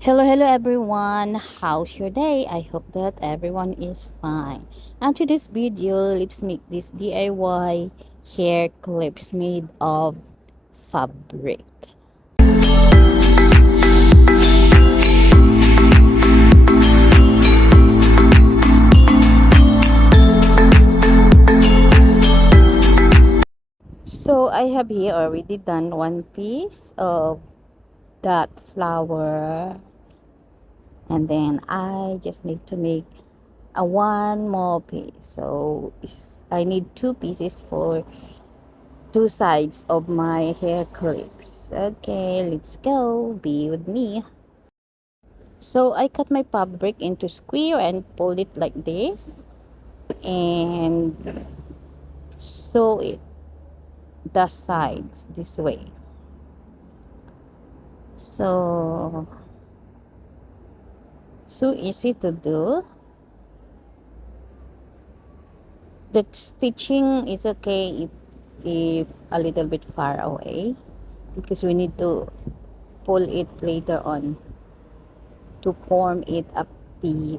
Hello everyone. How's your day? I hope that everyone is fine. And to this video, let's make this DIY hair clips made of fabric. So I have here already done one piece of that flower, and then I just need to make a one more piece. So I need two pieces for two sides of my hair clips. Okay, let's go. Be with me. So I cut my fabric into square and fold it like this and sew it the sides this way. So easy to do. The stitching is okay if a little bit far away because we need to pull it later on to form it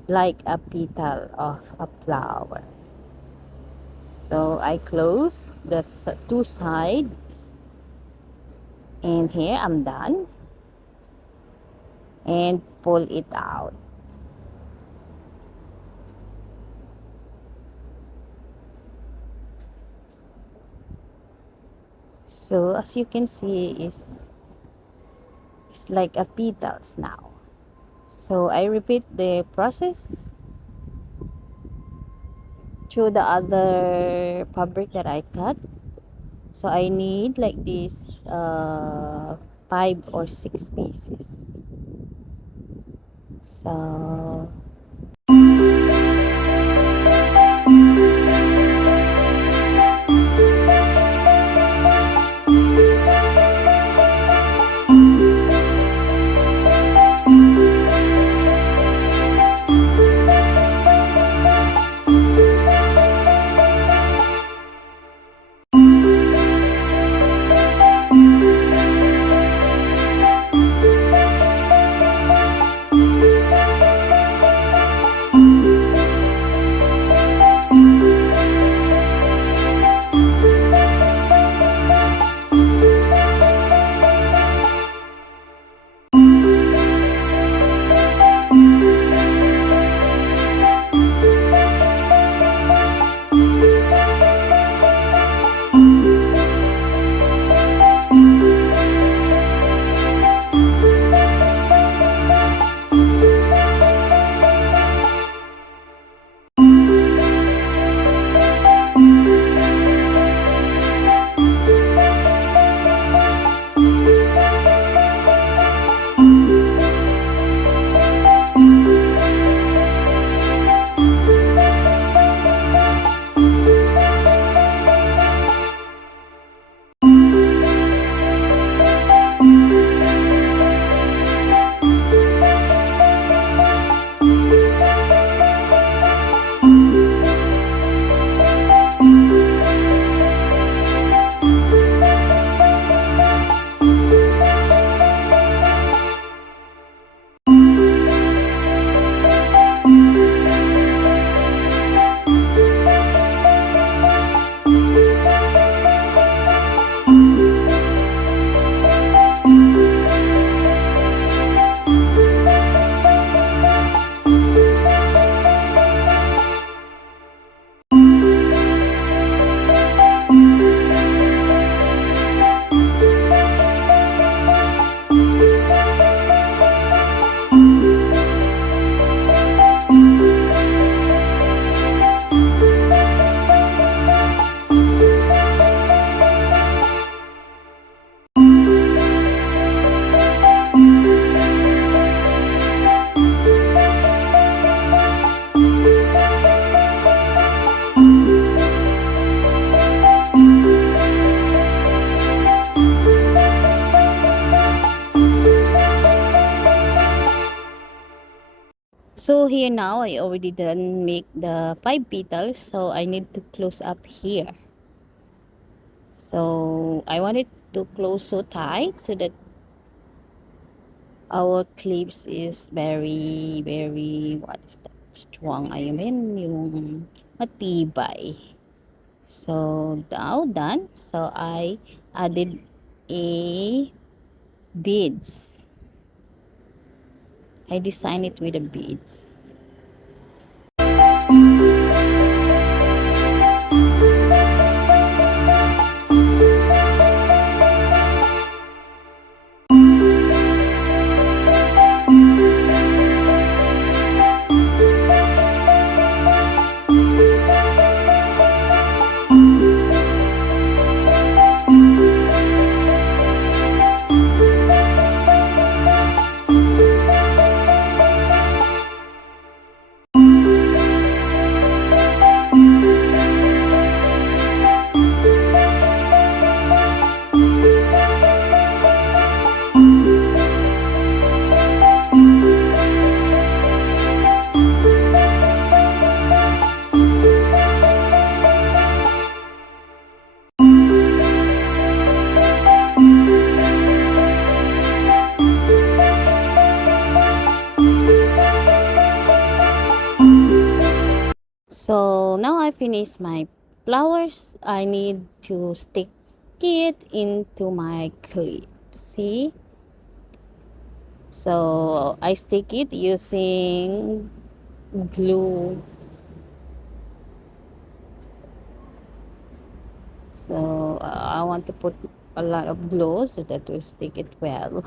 like a petal of a flower. So I close the two sides, and here I'm done, and pull it out. So as you can see, it's like a petals now. So I repeat the process through the other fabric that I cut. So I need like this 5 or 6 pieces. So So here now I already done make the 5 petals, so I need to close up here. So I want it to close so tight so that our clips is very, very, what is that? Strong. I mean, yung matibay. So, now done. So, I added a beads. I design it with the beads. So now I finished my flowers. I need to stick it into my clip. See? So I stick it using glue. So I want to put a lot of glue so that will stick it well.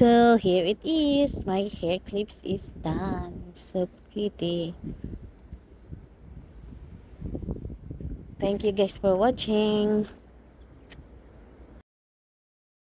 So here it is. My hair clips is done. So pretty. Thank you guys for watching.